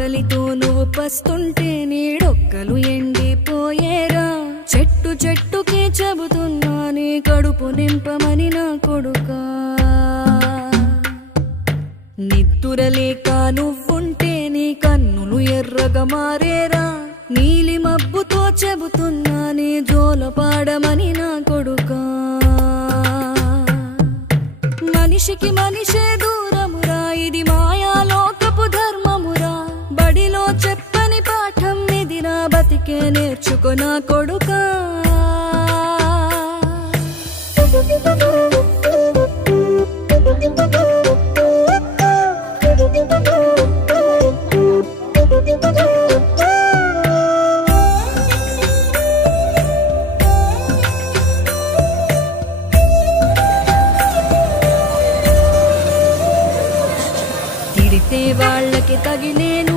ఆకలితో నువ్వు పస్తుంటే నీడొక్కలు ఎండిపోయేరా చెట్టు చెట్టుకే చెబుతున్నా నీ కడుపు నింపమని నా కొడుకా నిద్దురలేక నువ్వుంటే నీ కన్నులు ఎర్రగా మారేరా నీలి మబ్బుతో చెబుతున్నా నీ జోల పాడమని నా కొడుకా మనిషికి మనిషే దూరమురా ఇది మాయాలోకపు ధర్మమురా బడిలో చెప్పని పాఠం ఇదిరా బతికే నేర్చుకో నా కొడుకా తిడితే వాళ్ళకి తగిలేను